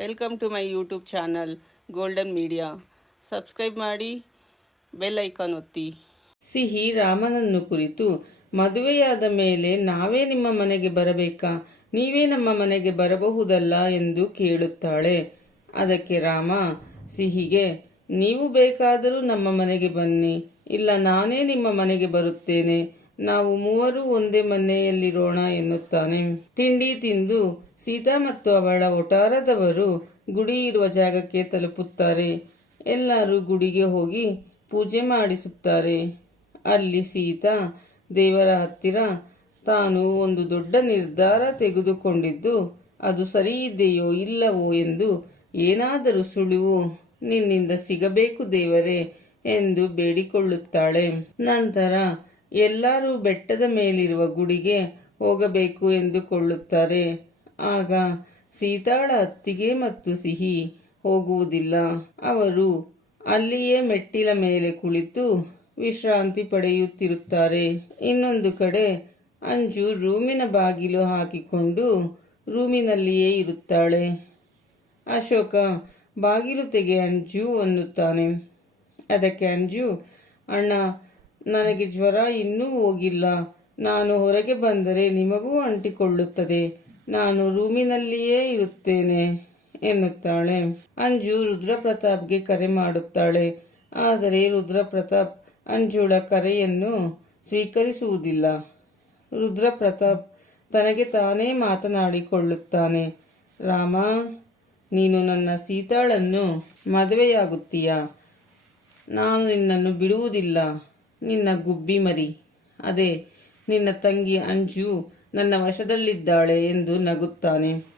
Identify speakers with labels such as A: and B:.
A: Welcome to my YouTube channel golden media subscribe ಮಾಡಿ bell icon ಒತ್ತಿ.
B: ಸಿಹಿ ರಾಮನನ್ನು ಕುರಿತು, ಮದುವೆಯಾದ ಮೇಲೆ ನಾವೇ ನಿಮ್ಮ ಮನೆಗೆ ಬರಬೇಕಾ? ನೀವೇ ನಮ್ಮ ಮನೆಗೆ ಬರಬಹುದಲ್ಲ ಎಂದು ಕೇಳುತ್ತಾಳೆ. ಅದಕ್ಕೆ ರಾಮ, ಸಿಹಿಗೆ, ನೀವು ಬೇಕಾದರೂ ನಮ್ಮ ಮನೆಗೆ ಬನ್ನಿ. ಇಲ್ಲ, ನಾನೇ ನಿಮ್ಮ ಮನೆಗೆ ಬರುತ್ತೇನೆ. ನಾವು ಮೂವರು ಒಂದೇ ಮನೆಯಲ್ಲಿರೋಣ ಎನ್ನುತ್ತಾನೆ. ತಿಂಡಿ ತಿಂದು ಸೀತಾ ಮತ್ತು ಅವಳ ಒಟಾರದವರು ಗುಡಿ ಇರುವ ಜಾಗಕ್ಕೆ ತಲುಪುತ್ತಾರೆ. ಎಲ್ಲರೂ ಗುಡಿಗೆ ಹೋಗಿ ಪೂಜೆ ಮಾಡಿಸುತ್ತಾರೆ. ಅಲ್ಲಿ ಸೀತಾ ದೇವರ ಹತ್ತಿರ ತಾನು ಒಂದು ದೊಡ್ಡ ನಿರ್ಧಾರ ತೆಗೆದುಕೊಂಡಿದ್ದು, ಅದು ಸರಿಯಿದೆಯೋ ಇಲ್ಲವೋ ಎಂದು ಏನಾದರೂ ಸುಳಿವು ನಿನ್ನಿಂದ ಸಿಗಬೇಕು ದೇವರೇ ಎಂದು ಬೇಡಿಕೊಳ್ಳುತ್ತಾಳೆ. ನಂತರ ಎಲ್ಲರೂ ಬೆಟ್ಟದ ಮೇಲಿರುವ ಗುಡಿಗೆ ಹೋಗಬೇಕು ಎಂದುಕೊಳ್ಳುತ್ತಾರೆ. ಆಗ ಸೀತಾಳ ಅತ್ತಿಗೆ ಮತ್ತು ಸಿಹಿ ಹೋಗುವುದಿಲ್ಲ. ಅವರು ಅಲ್ಲಿಯೇ ಮೆಟ್ಟಿಲ ಮೇಲೆ ಕುಳಿತು ವಿಶ್ರಾಂತಿ ಪಡೆಯುತ್ತಿರುತ್ತಾರೆ. ಇನ್ನೊಂದು ಕಡೆ ಅಂಜು ರೂಮಿನ ಬಾಗಿಲು ಹಾಕಿಕೊಂಡು ರೂಮಿನಲ್ಲಿಯೇ ಇರುತ್ತಾಳೆ. ಅಶೋಕ, ಬಾಗಿಲು ತೆಗೆ ಅಂಜು ಅನ್ನುತ್ತಾನೆ. ಅದಕ್ಕೆ ಅಂಜು, ಅಣ್ಣ ನನಗೆ ಜ್ವರ ಇನ್ನೂ ಹೋಗಿಲ್ಲ. ನಾನು ಹೊರಗೆ ಬಂದರೆ ನಿಮಗೂ ಅಂಟಿಕೊಳ್ಳುತ್ತದೆ. ನಾನು ರೂಮಿನಲ್ಲಿಯೇ ಇರುತ್ತೇನೆ ಎನ್ನುತ್ತಾಳೆ. ಅಂಜು ರುದ್ರಪ್ರತಾಪ್ಗೆ ಕರೆ ಮಾಡುತ್ತಾಳೆ. ಆದರೆ ರುದ್ರಪ್ರತಾಪ್ ಅಂಜುಳ ಕರೆಯನ್ನು ಸ್ವೀಕರಿಸುವುದಿಲ್ಲ. ರುದ್ರಪ್ರತಾಪ್ ತನಗೆ ತಾನೇ ಮಾತನಾಡಿಕೊಳ್ಳುತ್ತಾನೆ. ರಾಮ, ನೀನು ನನ್ನ ಸೀತಾಳನ್ನು ಮದುವೆಯಾಗುತ್ತೀಯ? ನಾನು ನಿನ್ನನ್ನು ಬಿಡುವುದಿಲ್ಲ. ನಿನ್ನ ಗುಬ್ಬಿ ಮರಿ. ಅದೇ ನಿನ್ನ ತಂಗಿ ಅಂಜು ನನ್ನ ವಶದಲ್ಲಿದ್ದಾಳೆ ಎಂದು ನಗುತ್ತಾನೆ.